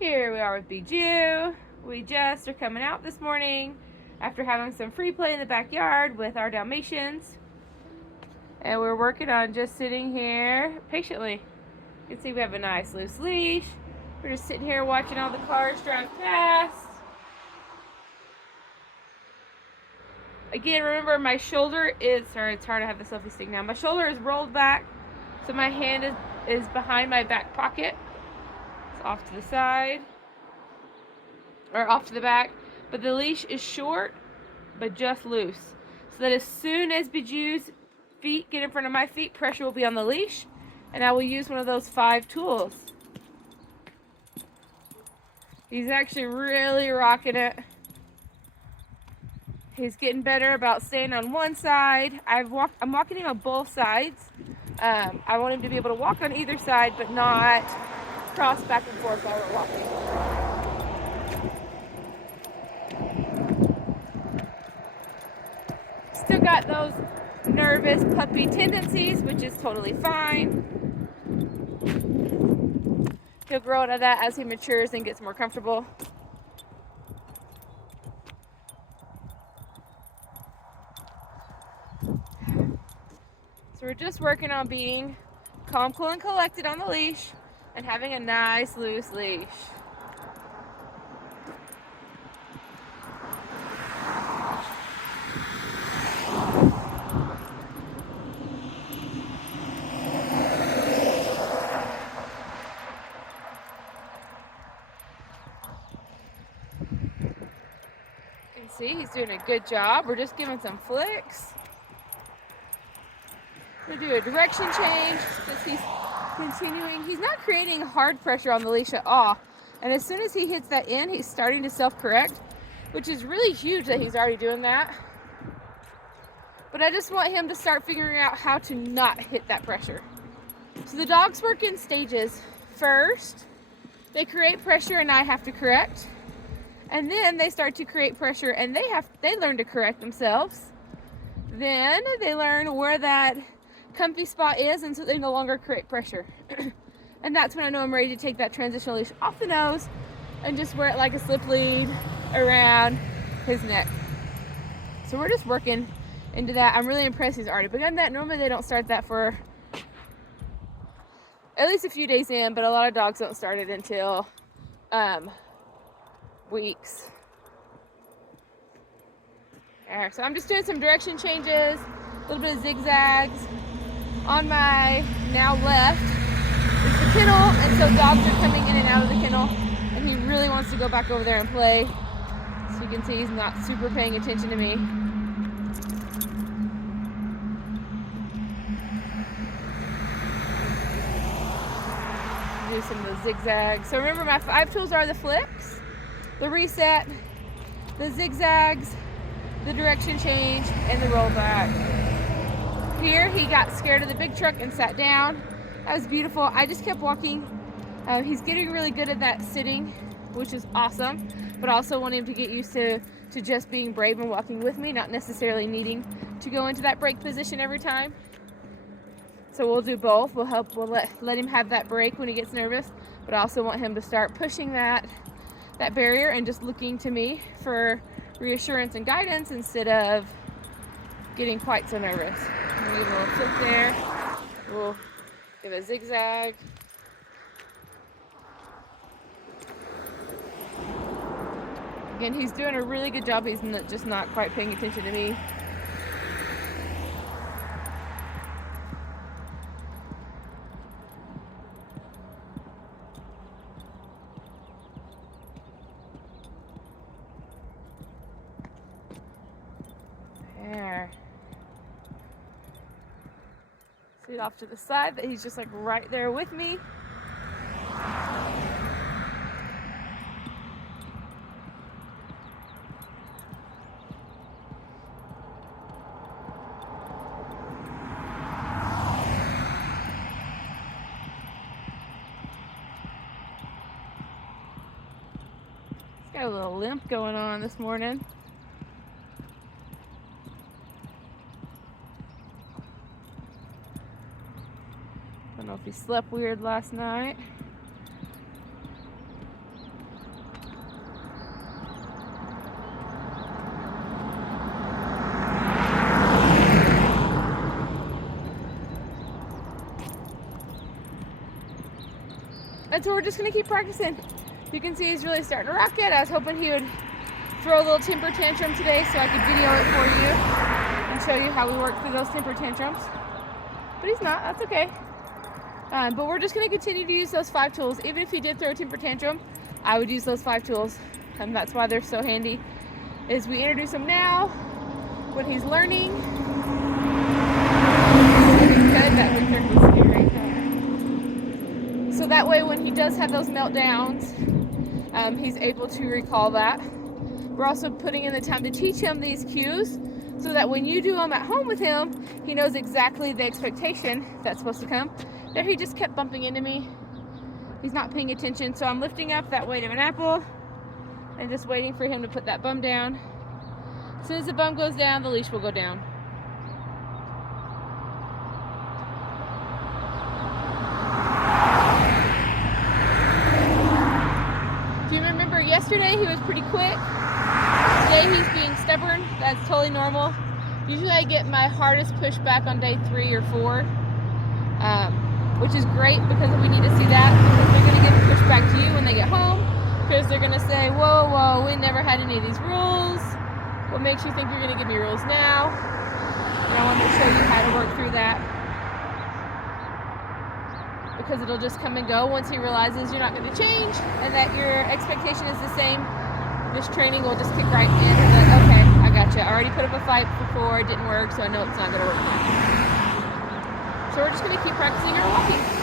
Here we are with Bijou. We just are coming out this morning after having some free play in the backyard with our Dalmatians. And we're working on just sitting here patiently. You can see we have a nice loose leash. We're just sitting here watching all the cars drive past. Again, remember my shoulder is, sorry, it's hard to have the selfie stick now. My shoulder is rolled back, so my hand is behind my back pocket. It's off to the side, or off to the back. But the leash is short, but just loose. So that as soon as Bijou's feet get in front of my feet, pressure will be on the leash, and I will use one of those 5 tools. He's actually really rocking it. He's getting better about staying on one side. I'm walking him on both sides. I want him to be able to walk on either side, but not cross back and forth while we're walking. Still got those nervous puppy tendencies, which is totally fine. He'll grow out of that as he matures and gets more comfortable. So we're just working on being calm, cool, and collected on the leash and having a nice loose leash. You can see he's doing a good job. We're just giving some flicks. We're gonna do a direction change because he's continuing. He's not creating hard pressure on the leash at all. And as soon as he hits that end, he's starting to self-correct, which is really huge that he's already doing that. But I just want him to start figuring out how to not hit that pressure. So the dogs work in stages. First, they create pressure and I have to correct. And then they start to create pressure and they learn to correct themselves. Then they learn where that comfy spot is, and so they no longer create pressure. And that's when I know I'm ready to take that transitional leash off the nose and just wear it like a slip lead around his neck. So we're just working into that. I'm really impressed he's already begun that. Normally they don't start that for at least a few days in, but a lot of dogs don't start it until weeks. Alright, so I'm just doing some direction changes, a little bit of zigzags. On my now left is the kennel, and so dogs are coming in and out of the kennel, and he really wants to go back over there and play. So you can see he's not super paying attention to me. Do some of the zigzags. So remember, my 5 tools are the flips, the reset, the zigzags, the direction change, and the rollback. Here, he got scared of the big truck and sat down. That was beautiful. I just kept walking. He's getting really good at that sitting, which is awesome, but I also want him to get used to just being brave and walking with me, not necessarily needing to go into that break position every time. So we'll do both. We'll let him have that break when he gets nervous, but I also want him to start pushing that barrier and just looking to me for reassurance and guidance instead of getting quite so nervous. We'll give a little flip there. We'll give a zigzag. Again, he's doing a really good job. He's just not quite paying attention to me. There. See it off to the side that he's just like right there with me. He's got a little limp going on this morning. Don't know if he slept weird last night. And so we're just gonna keep practicing. You can see he's really starting to rock it. I was hoping he would throw a little temper tantrum today so I could video it for you and show you how we work through those temper tantrums. But he's not, that's okay. But we're just gonna continue to use those 5 tools. Even if he did throw a temper tantrum, I would use those 5 tools. And that's why they're so handy, is we introduce him now when he's learning. So that way when he does have those meltdowns, he's able to recall that. We're also putting in the time to teach him these cues so that when you do them at home with him, he knows exactly the expectation that's supposed to come. There, he just kept bumping into me. He's not paying attention, so I'm lifting up that weight of an apple and just waiting for him to put that bum down. As soon as the bum goes down, the leash will go down. Do you remember yesterday he was pretty quick? Today he's being stubborn. That's totally normal. Usually I get my hardest pushback on day 3 or 4, which is great because we need to see that, because they're going to give a pushback to you when they get home, because they're going to say, whoa, we never had any of these rules. What makes you think you're going to give me rules now? And I wanted to show you how to work through that, because it'll just come and go once he realizes you're not going to change and that your expectation is the same. This training will just kick right in and like, okay, I gotcha. I already put up a fight before, it didn't work, so I know it's not going to work now. So we're just going to keep practicing our walking.